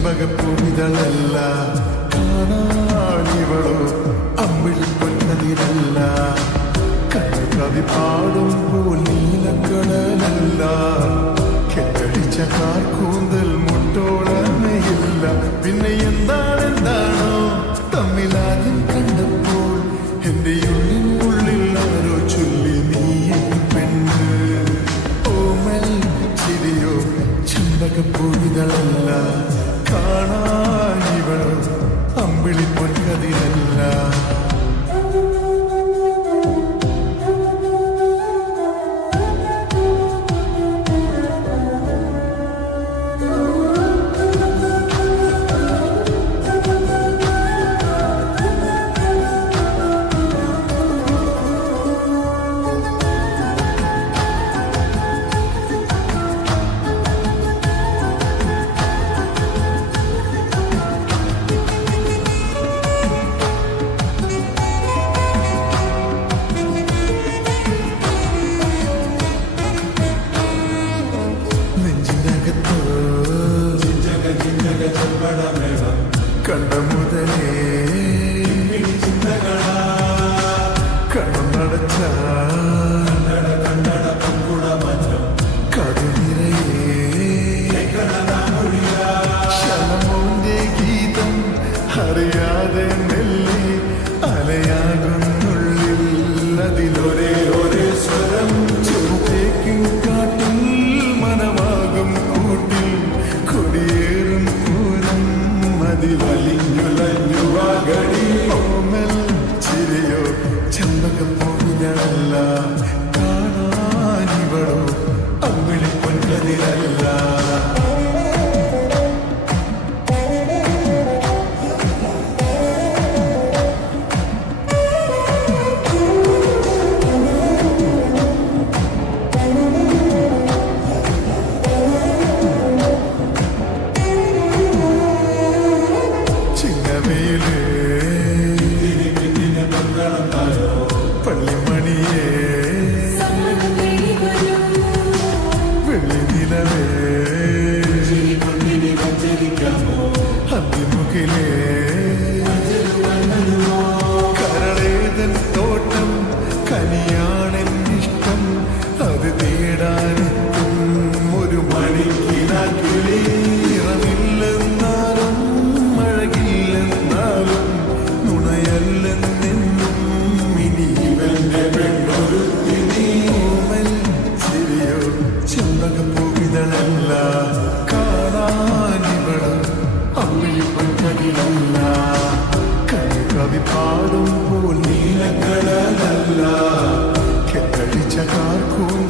ചെമ്പകപ്പൂവിതളല്ല കാണാനിവളോ അമ്പിളിപ്പൊന്നതിരല്ല കവി പാടുമ്പോൾ നീലക്കടലല്ല കെട്ടടിച്ച കാർക്കൂന്തൽ മുട്ടോളമയില്ല പിന്നെ എന്താണെന്താണോ തമ്മിലാദ്യം കണ്ടപ്പോൾ എന്റെ ഉള്ളിൽ ആരോ ചൊല്ലി നീ പെണ്ണ് ഓമൽ ചിരിയോ ചെമ്പകപ്പൂവിതളല്ല കാണാനിവളോ അമ്പിളിപ്പൊന്നതിരല്ല കണ്ട മുതലേ കണ്ണടച്ച കടുനിറയേ ശലമോന്റെ ഗീതം അറിയാതെ മെല്ലെ അലയാകുന്നുള്ളിൽ അതിലൊരേ ഒരേ സ്വരം ചെറുതേക്കും കാട്ടിൽ മനമാകും കൂട്ടിൽ കൊടിയേറും പൂരം അതിവലിഞ്ഞുലഞ്ഞുവാകടി ഓമൽ ചിരിയോ ചെമ്പകപ്പൂവിതളല്ല കാണാനിവളോ അമ്പിളിപ്പൊന്നതിരല്ല പള്ളിമണിയേ വെള്ളി നിലവേ അതിമുഖിലേ കരളേതൻ തോട്ടം കനിയാണെന്നിഷ്ടം അത് തേടാനെത്തും ഒരു മണിക്കിനാക്കിളി നിറമില്ലെന്നാലും മഴകില്ലെന്നാലും നുണയല്ലെന്നെന്നും ചെമ്പകപ്പൂവിതളല്ല കാണാനിവളോ അമ്പിളിപ്പൊന്നതിരല്ല കവി പാടുമ്പോൾ നീലക്കടലല്ല കെട്ടടിച്ച കാർക്കൂന്തൽ